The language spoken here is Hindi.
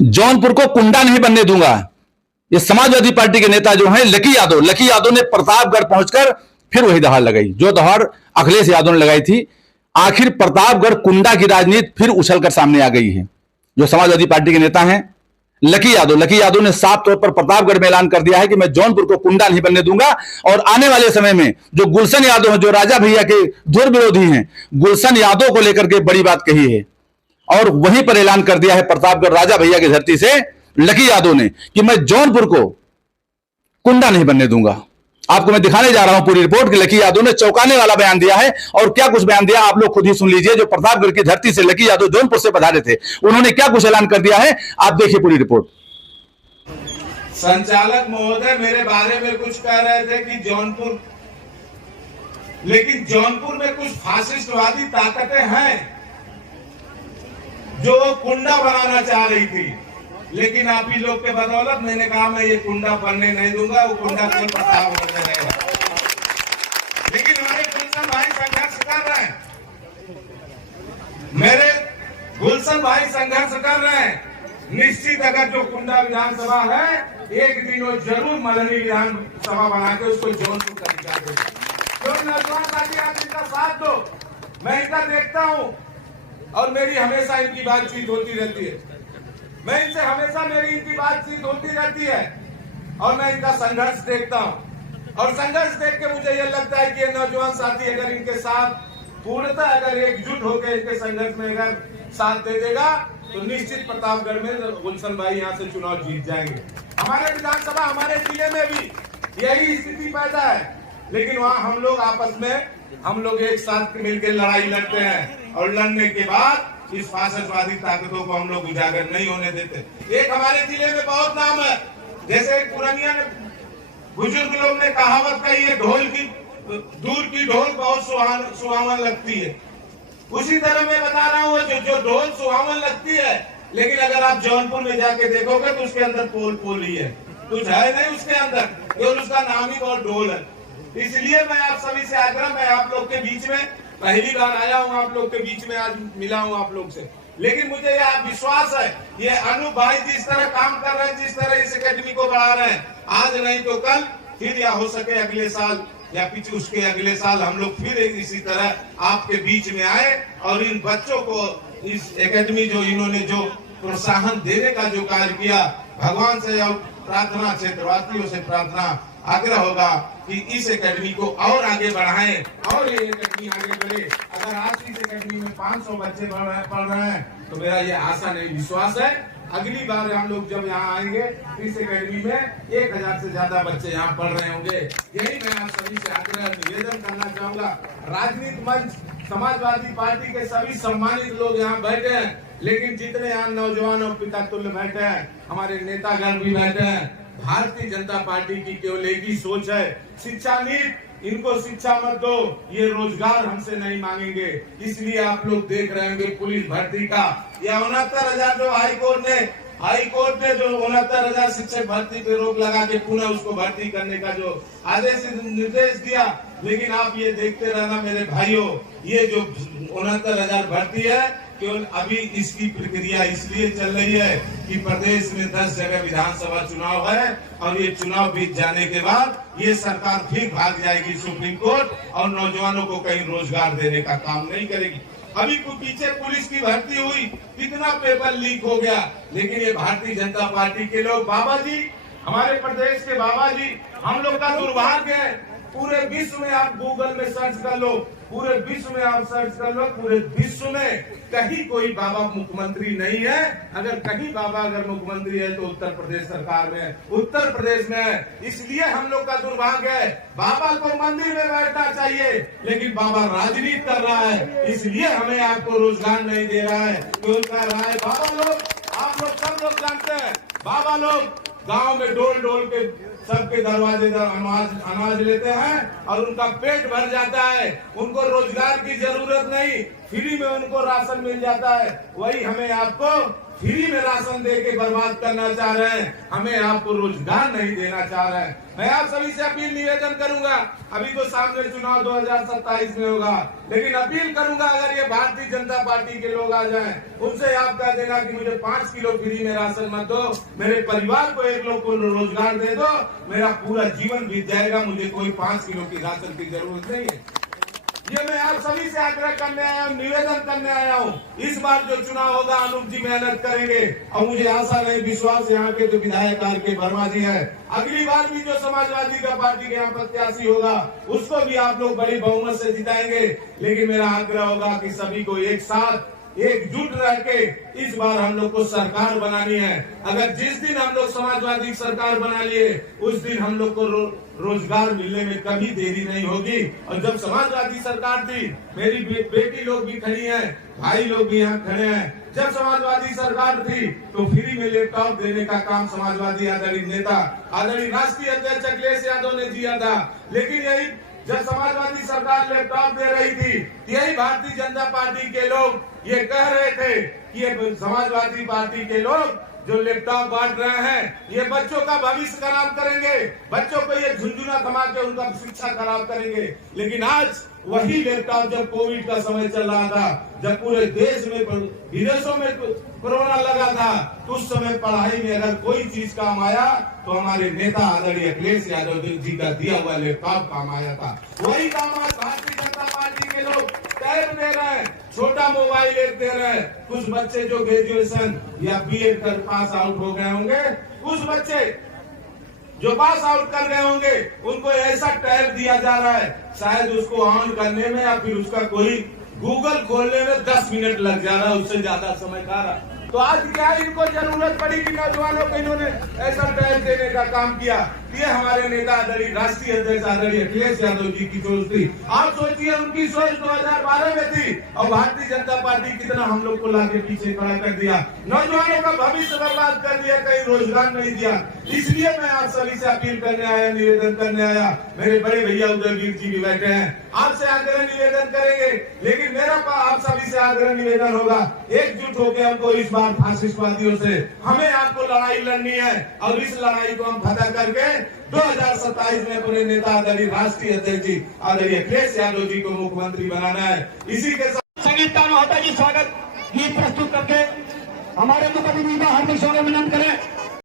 जौनपुर को कुंडा नहीं बनने दूंगा। ये समाजवादी पार्टी के नेता जो हैं लकी यादव ने प्रतापगढ़ पहुंचकर फिर वही दहाड़ लगाई जो दहाड़ अखिलेश यादव ने लगाई थी। आखिर प्रतापगढ़ कुंडा की राजनीति फिर उछलकर सामने आ गई है। जो समाजवादी पार्टी के नेता हैं लकी यादव ने साफ तौर पर प्रतापगढ़ में ऐलान कर दिया है कि मैं जौनपुर को कुंडा नहीं बनने दूंगा। और आने वाले समय में जो गुलशन यादव हैं, जो राजा भैया के धुर विरोधी हैं, गुलशन यादव को लेकर के बड़ी बात कही है और वहीं पर ऐलान कर दिया है प्रतापगढ़ राजा भैया की धरती से लकी यादव ने कि मैं जौनपुर को कुंडा नहीं बनने दूंगा। आपको मैं दिखाने जा रहा हूं पूरी रिपोर्ट कि लकी यादव ने चौंकाने वाला बयान दिया है। और क्या कुछ बयान दिया आप लोग खुद ही सुन लीजिए। जो प्रतापगढ़ की धरती से लकी यादव जौनपुर से पधारे थे, उन्होंने क्या कुछ ऐलान कर दिया है, आप देखिए पूरी रिपोर्ट। संचालक महोदय मेरे बारे में कुछ कह रहे थे कि जौनपुर, लेकिन जौनपुर में कुछ फासिस्टवादी ताकतें हैं जो कुंडा बनाना चाह रही थी, लेकिन आप ही लोग के बदौलत मैंने कहा मैं ये कुंडा बनने नहीं दूंगा। वो कुंडा कोई प्रताप होने रहेगा। लेकिन हमारे गुलशन भाई संघर्ष कर रहे हैं, मेरे गुलशन भाई संघर्ष कर रहे हैं। निश्चित अगर जो कुंडा विधानसभा है एक दिन वो जरूर मलनी विधानसभा बना के उसको जौनपुर का निकाल देगा। जो नौजवान साथी आप इनका साथ दो, मैं इनका देखता हूँ और मेरी हमेशा इनकी बातचीत होती रहती है। मैं इनसे हमेशा मेरी इनकी बातचीत होती रहती है और मैं इनका संघर्ष देखता हूँ। और संघर्ष देख के मुझे यह लगता है कि ये नौजवान साथी अगर इनके साथ पूर्णतः अगर एकजुट होकर इनके संघर्ष में अगर साथ दे देगा तो निश्चित प्रतापगढ़ में गुलशन भाई यहाँ से चुनाव जीत जाएंगे। हमारे विधानसभा हमारे जिले में भी यही स्थिति पैदा है, लेकिन वहाँ हम लोग आपस में हम लोग एक साथ मिलकर लड़ाई लड़ते हैं और लड़ने के बाद इस फासिस्टवादी ताकतों को हम लोग उजागर नहीं होने देते। एक हमारे जिले में बहुत नाम है, जैसे पुरानिया ने बुजुर्ग लोग ने कहावत कही है, ढोल की दूर की ढोल बहुत सुहावन लगती है। उसी तरह मैं बता रहा हूँ जो ढोल सुहावन लगती है, लेकिन अगर आप जौनपुर में जाके देखोगे तो उसके अंदर पोल ही है, कुछ है नहीं उसके अंदर, केवल उसका नाम ही बहुत ढोल है। इसलिए मैं आप सभी से आग्रह, मैं आप लोग के बीच में पहली बार आया हूँ, आप लोग के बीच में आज मिला हूँ आप लोग से, लेकिन मुझे यह विश्वास है ये अनूप भाई जिस तरह काम कर रहे हैं, जिस तरह इस एकेडमी को बढ़ा रहे हैं, आज नहीं तो कल फिर या हो सके अगले साल या पीछे उसके अगले साल हम लोग फिर इसी तरह आपके बीच में आए और इन बच्चों को इस एकेडमी जो इन्होंने जो प्रोत्साहन देने का जो कार्य किया, भगवान से प्रार्थना, क्षेत्रवासियों से प्रार्थना आग्रह होगा कि इस एकेडमी को और आगे बढ़ाएं और ये एकेडमी आगे बढ़े। अगर आज इस एकेडमी में 500 बच्चे पढ़ रहे हैं तो मेरा ये आशा नहीं विश्वास है अगली बार हम लोग जब यहाँ आएंगे इस एकेडमी में 1000 से ज्यादा बच्चे यहाँ पढ़ रहे होंगे। यही मैं आप सभी से आग्रह निवेदन करना चाहूंगा। राजनीति मंच समाजवादी पार्टी के सभी सम्मानित लोग यहाँ बैठे हैं, लेकिन जितने यहाँ नौजवान और पिता तुल्य बैठे हैं, हमारे नेतागण भी बैठे हैं, भारतीय जनता पार्टी की केवल एक ही सोच है, शिक्षा नीति, इनको शिक्षा मत दो, ये रोजगार हमसे नहीं मांगेंगे। इसलिए आप लोग देख रहे होंगे पुलिस भर्ती का या 69,000 जो हाई कोर्ट ने जो 69,000 शिक्षक भर्ती पे रोक लगा के पुनः उसको भर्ती करने का जो आदेश निर्देश दिया, लेकिन आप ये देखते रहना मेरे भाइयों, ये जो 69,000 भर्ती है केवल अभी इसकी प्रक्रिया इसलिए चल रही है कि प्रदेश में 10 जगह विधानसभा चुनाव है और ये चुनाव बीत जाने के बाद ये सरकार फिर भाग जाएगी सुप्रीम कोर्ट और नौजवानों को कहीं रोजगार देने का काम नहीं करेगी। अभी पीछे पुलिस की भर्ती हुई, कितना पेपर लीक हो गया, लेकिन ये भारतीय जनता पार्टी के लोग, बाबा जी, हमारे प्रदेश के बाबा जी, हम लोग का दुर्भाग्य है। पूरे विश्व में आप गूगल में सर्च कर लो, पूरे विश्व में आप सर्च कर लो, पूरे विश्व में कहीं कोई बाबा मुख्यमंत्री नहीं है। अगर कहीं बाबा अगर मुख्यमंत्री है तो उत्तर प्रदेश सरकार में, उत्तर प्रदेश में है। इसलिए हम लोग का दुर्भाग्य है, बाबा को मंदिर में बैठना चाहिए लेकिन बाबा राजनीति कर रहा है, इसलिए हमें आपको रोजगार नहीं दे रहा है। क्यों कर रहा है बाबा लोग, आप लोग सब लोग जानते हैं, बाबा लोग गांव में डोल के सबके दरवाजे अनाज लेते हैं और उनका पेट भर जाता है, उनको रोजगार की जरूरत नहीं, फ्री में उनको राशन मिल जाता है। वही हमें आपको फ्री में राशन दे के बर्बाद करना चाह रहे हैं, हमें आपको रोजगार नहीं देना चाह रहे हैं। मैं आप सभी से अपील निवेदन करूंगा, अभी तो सामने चुनाव 2027 में होगा, लेकिन अपील करूंगा अगर ये भारतीय जनता पार्टी के लोग आ जाएं, उनसे आप कह देना कि मुझे 5 किलो फ्री में राशन मत दो, मेरे परिवार को 1 लोग को रोजगार दे दो, मेरा पूरा जीवन बीत जाएगा, मुझे कोई 5 किलो की राशन की जरूरत नहीं है। ये मैं आप सभी से आग्रह करने आया हूँ, निवेदन करने आया हूँ। इस बार जो चुनाव होगा अनूप जी मेहनत करेंगे और मुझे आशा नहीं विश्वास यहाँ के जो विधायक आर के वर्मा जी है, अगली बार भी जो समाजवादी का पार्टी के यहाँ प्रत्याशी होगा उसको भी आप लोग बड़ी बहुमत से जिताएंगे। लेकिन मेरा आग्रह होगा कि सभी को एक साथ एकजुट रह के इस बार हम लोग को सरकार बनानी है। अगर जिस दिन हम लोग समाजवादी सरकार बना लिए उस दिन हम लोग को रोजगार मिलने में कभी देरी नहीं होगी। और जब समाजवादी सरकार थी, मेरी बेटी लोग भी खड़ी हैं, भाई लोग भी यहाँ खड़े हैं, जब समाजवादी सरकार थी तो फ्री में लैपटॉप देने का काम समाजवादी आदरणीय नेता आदरणीय राष्ट्रीय अध्यक्ष अखिलेश यादव ने किया था। लेकिन यही जब समाजवादी सरकार लैपटॉप दे रही थी, यही भारतीय जनता पार्टी के लोग ये कह रहे थे कि ये समाजवादी पार्टी के लोग जो लैपटॉप बांट रहे हैं ये बच्चों का भविष्य खराब करेंगे, बच्चों को ये झुंझुना थमा के उनका शिक्षा खराब करेंगे। लेकिन आज वही लैपटॉप जब कोविड का समय चल रहा था, जब पूरे देश में विदेशों में कोरोना लगा था, तो उस समय पढ़ाई में अगर कोई चीज काम आया तो हमारे नेता आदरणीय अखिलेश यादव जी का दिया हुआ लैपटॉप काम आया था। वही काम आज भारतीय जनता पार्टी के लोग टैब दे रहे हैं, छोटा मोबाइल एक दे रहे हैं। कुछ बच्चे जो ग्रेजुएशन या बीएड कर पास आउट हो गए होंगे, कुछ बच्चे जो पास आउट कर गए होंगे, उनको ऐसा टैब दिया जा रहा है, शायद उसको ऑन करने में या फिर उसका कोई गूगल खोलने में 10 मिनट लग जा रहा है, उससे ज्यादा समय खा रहा है। तो आज क्या इनको जरूरत पड़ी कि नौजवानों को इन्होंने ऐसा टैब देने का काम किया? ये हमारे नेता आदरणीय राष्ट्रीय अध्यक्ष आदरणीय अखिलेश यादव जी की सोच थी। आप सोचिए उनकी सोच 2012 में थी और भारतीय जनता पार्टी कितना हम लोग को लाके पीछे खड़ा कर दिया, नौजवानों का भविष्य बर्बाद कर दिया, कहीं रोजगार नहीं दिया। इसलिए मैं आप सभी से अपील करने आया, निवेदन करने आया। मेरे बड़े भैया उदयवीर जी भी बैठे हैं, आपसे आग्रह निवेदन करेंगे। लेकिन मेरा आप सभी से आग्रह निवेदन होगा, एकजुट होकर हमको इस बार फासिस्टवादियों से हमें आपको लड़ाई लड़नी है और इस लड़ाई को हम फतह करके 2027 में अपने नेता आदरणीय राष्ट्रीय अध्यक्ष जी आदरणीय अखिलेश यादव जी को मुख्यमंत्री बनाना है। इसी के साथ संगीतकार महोदय जी स्वागत गीत प्रस्तुत करके हमारे मुख्य हार्दिक स्वागत करें।